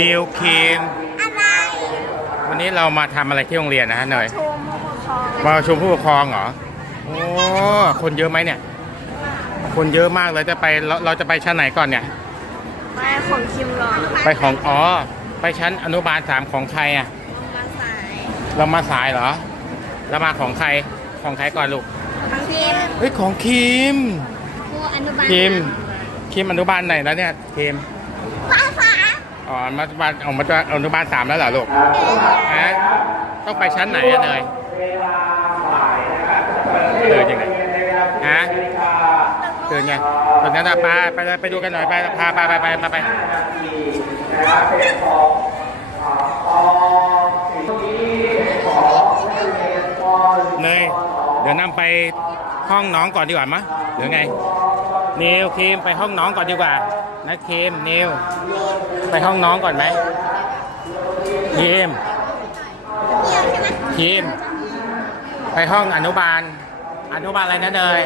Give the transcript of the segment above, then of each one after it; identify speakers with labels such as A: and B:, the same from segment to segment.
A: นิวคิม
B: อะไร
A: วันนี้เรามาทำอะไรที่โรงเรียนนะฮะเนย
B: โชว์มอคอ
A: มาประชุมผู้ปกครองเหรอโอ้คนเยอะไหมเนี่ย คนเยอะมากเลยจะไปเราเราจะไปชั้นไหนก่อนเนี่ย
B: แม่ของคิมรอน
A: ไปของอ๋อไปชั้นอนุบาลสามของใครอะ
B: มาสาย
A: เรามาสายเหรอเรามาของใครของใครก่อนลูก
B: ทั้งทีม
A: เฮ้ยของคิม
B: ครูอนุบาล
A: คิมคิมอนุบาลไหนแล้วเนี่ยคิม
B: ภาษา
A: อ๋อมาบาลออกมาจากอนุบาลสามแล้วเหรอลูกฮะต้องไปชั้นไหนอะเนยตื่นยังไงฮะตื่นยังตอนนั้นอะไปไปเลยไปดูกันหน่อยไปพาไปไปไปไปไปเนยเดี๋ยวนำไปห้องน้องก่อนดีกว่ามั้ยหรือไงนิวคิมไปห้องน้องก่อนดีกว่านะคิมนิว ไปห้องน้องก่อนไหมคิม
B: เดี่ยวใช่ไหม
A: คิมไปห้องอนุบาล อนุบาลอะไรนะเนย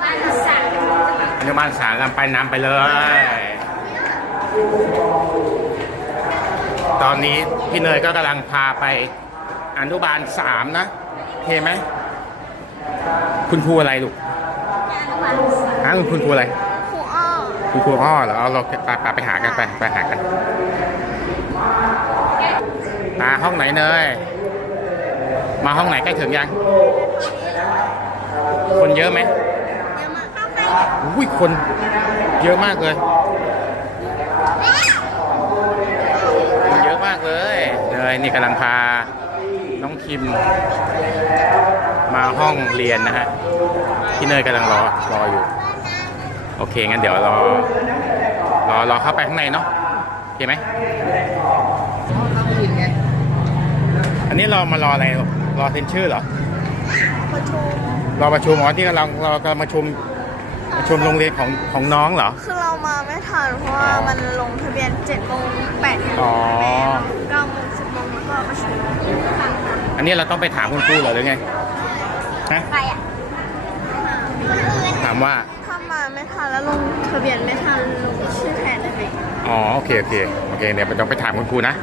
B: ภาษา
A: อนุบาลสามไปนำไปเลย ตอนนี้พี่เนยก็กำลังพาไปอนุบาลสามนะโอเคไหม คุณครูอะไรลูก
B: อนุบาล
A: ฮะคุณครูอะไร
B: คือ
A: คุณครูอ้อเหรอเอาเราไปไปไปหากันไปไปหากันมาห้องไหนเนยมาห้องไหนใกล้ถึงยัง คนเยอะไหม
B: เดี๋ยวมาเข้าใคร
A: อุ้ยคนเยอะมากเลยคนเยอะมากเลยเลยนี่กำลังพาน้องคิม มาห้องเรียนนะฮะพี่เนยกำลังรอรออยู่ โอเค งั้นเดี๋ยวรอรอรอเข้าไปข้างในเนาะโอเคไหมอันนี้เรามารออะไรลูกรอเซ็นชื่อเหรอ
B: ประชุม
A: รอประชุมอ๋อที่กำลังเรากำลังประชุมประชุมโรงเรียนของของน้องเหรอ
B: คือเรามาไม่ทันเพราะว่ามันลงทะเบียน7โมง8โม
A: อ๋อ
B: ง9โมง10โมงแล้วก็ประชุม
A: อันนี้เราต้องไปถามคุณครูเหรอหรือไงฮะ
B: ใครอะคนอื่น
A: ถามว่า
B: ถ้า มาไม่ทันแล้วลงทะเบียนไม่ทันลงชื่อแทนได้ไหม
A: อ๋อโอเคโอเคโอเคเดี๋ยวต้องไปถามคุณครูนะ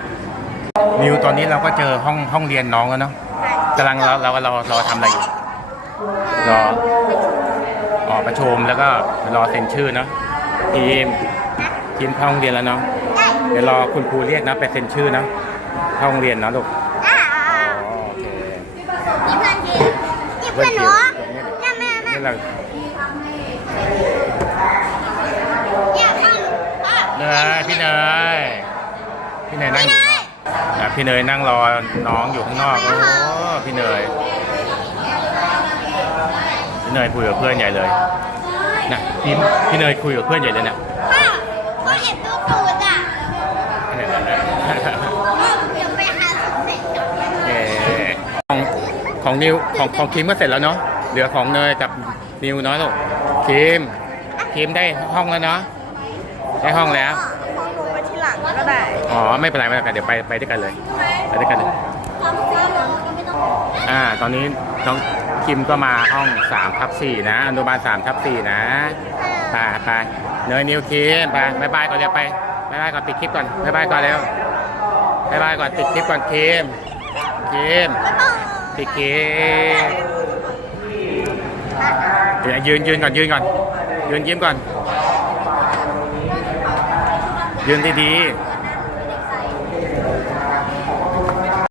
A: นิวตอนนี้เราก็เจอห้องห้องเรียนน้องแล้วเนาะกำลังเราเราเราเราทำอะไรอยู่รออ๋อประชุมแล้วก็รอเซ็นชื่อเนาะทีมทีมเข้าห้องเรียนแล้วเนาะเดี๋ยวรอคุณครูเรียกนะไปเซ็นชื่อเนาะเข้าห้องเรียนเนาะลูก
B: อ่า
A: อ๋อโอเค
B: นี่เพื่อนทีนี่เพื่อนหนูเนี่ยแม่แม่
A: นี่ เรา
B: เนี่ยข้างอะ
A: เนยพี่เนยพี่เนยนั่งอยู่ข้างนอกอะพี่เนยนั่งรอน้องอยู่ข้างนอกโอ้พี่เนยพี่เนยคุยกับเพื่อนใหญ่เลยนะพี่พี่เนยคุยกับเพื่อนใหญ่เลยนะ
B: พ่อพ่อเอ็บตู้ตูดอะ
A: เนี่ยเนี่ยเนี่ย
B: เดี๋ยวไปหาสุดเสร็จ
A: เอ่อของของนิวของของคิมก็เสร็จแล้วเนาะเหลือของเนยกับนิวเนาะลูก คิมคิมได้ห้องแล้วเนาะได้ห้องแล้ว
B: ห้องลงไปที่หลังก็ได้
A: อ๋อ ไม่เป็นไรไม่เป็นไรเดี๋ยวไปไปด้วยกันเลยไปด้วยกันเลย
B: ความจำเราก็ไม่ต้อง
A: อ่า ตอนนี้น้องคิมก็มาห้อง3ทับ4นะอนุบาล3ทับ4นะไปไปเนยนิวคิมไปบายบายก่อนเร็วไปบายบายก่อนปิดคลิปก่อนบายบายก่อนเร็วบายบายก่อนปิดคลิปก่อนคิมคิมปิดคลิป เดี๋ยวยืนยืนก่อนยืนก่อนยืนยิ้มก่อน ยืนดีๆ